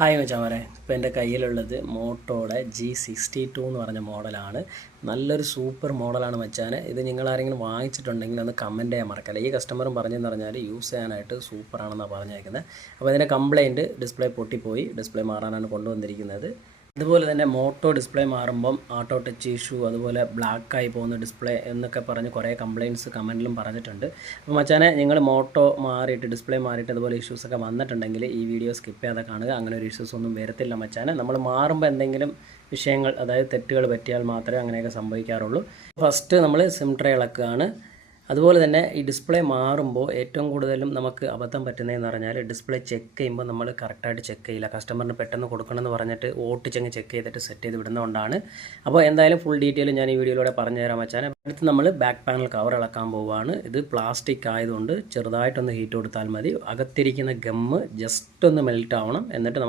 Hi മച്ചാമാരെ, ഇപ്പോൾ എൻ്റെ കയ്യിലുള്ളത് മോട്ടോയുടെ G62 എന്ന് പറഞ്ഞ മോഡലാണ്. നല്ലൊരു സൂപ്പർ മോഡലാണ് മച്ചാനെ. ഇത് നിങ്ങളാരെങ്കിലും വാങ്ങിച്ചിട്ടുണ്ടെങ്കിൽ ഒന്ന് കമൻറ്റ് ചെയ്യാൻ മറക്കല്ല. ഈ കസ്റ്റമറും പറഞ്ഞതെന്ന് പറഞ്ഞാൽ യൂസ് ചെയ്യാനായിട്ട് സൂപ്പറാണെന്നാണ് പറഞ്ഞേക്കുന്നത്. അപ്പോൾ ഇതിൻ്റെ കംപ്ലയിൻറ്റ് ഡിസ്പ്ലേ പൊട്ടിപ്പോയി, ഡിസ്പ്ലേ മാറാനാണ് കൊണ്ടുവന്നിരിക്കുന്നത്. അതുപോലെ തന്നെ മോട്ടോ ഡിസ്പ്ലേ മാറുമ്പം ഓട്ടോ ടച്ച് ഇഷ്യൂ, അതുപോലെ ബ്ലാക്കായി പോകുന്ന ഡിസ്പ്ലേ എന്നൊക്കെ പറഞ്ഞ് കുറേ കംപ്ലയിൻറ്റ്സ് കമൻറ്റിലും പറഞ്ഞിട്ടുണ്ട്. അപ്പോൾ മച്ചാനെ, നിങ്ങൾ മോട്ടോ മാറിയിട്ട് ഡിസ്പ്ലേ മാറിയിട്ട് അതുപോലെ ഇഷ്യൂസൊക്കെ വന്നിട്ടുണ്ടെങ്കിൽ ഈ വീഡിയോ സ്കിപ്പ് ചെയ്യാതെ കാണുക. അങ്ങനെ ഒരു ഇഷ്യൂസ് ഒന്നും വരത്തില്ല മച്ചാനെ. നമ്മൾ മാറുമ്പോൾ എന്തെങ്കിലും വിഷയങ്ങൾ, അതായത് തെറ്റുകൾ പറ്റിയാൽ മാത്രമേ അങ്ങനെയൊക്കെ സംഭവിക്കാറുള്ളൂ. ഫസ്റ്റ് നമ്മൾ സിം ട്രേ ഇളക്കുകയാണ്. അതുപോലെ തന്നെ ഈ ഡിസ്പ്ലേ മാറുമ്പോൾ ഏറ്റവും കൂടുതലും നമുക്ക് അബദ്ധം പറ്റുന്നതെന്ന് പറഞ്ഞാൽ ഡിസ്പ്ലേ ചെക്ക് ചെയ്യുമ്പോൾ നമ്മൾ കറക്റ്റായിട്ട് ചെക്ക് ചെയ്യില്ല. കസ്റ്റമറിന് പെട്ടെന്ന് കൊടുക്കണമെന്ന് പറഞ്ഞിട്ട് ഓട്ടിച്ചങ്ങ് ചെക്ക് ചെയ്തിട്ട് സെറ്റ് ചെയ്ത് വിടുന്നതുകൊണ്ടാണ്. അപ്പോൾ എന്തായാലും ഫുൾ ഡീറ്റെയിൽ ഞാൻ ഈ വീഡിയോയിലൂടെ പറഞ്ഞു തരാൻ വെച്ചാൽ അടുത്ത് നമ്മൾ ബാക്ക് പാനൽ കവർ ഇളക്കാൻ പോവുകയാണ്. ഇത് പ്ലാസ്റ്റിക് ആയതുകൊണ്ട് ചെറുതായിട്ടൊന്ന് ഹീറ്റ് കൊടുത്താൽ മതി. അകത്തിരിക്കുന്ന ഗമ്മ് ജസ്റ്റ് ഒന്ന് മെൽറ്റ് ആവണം. എന്നിട്ട്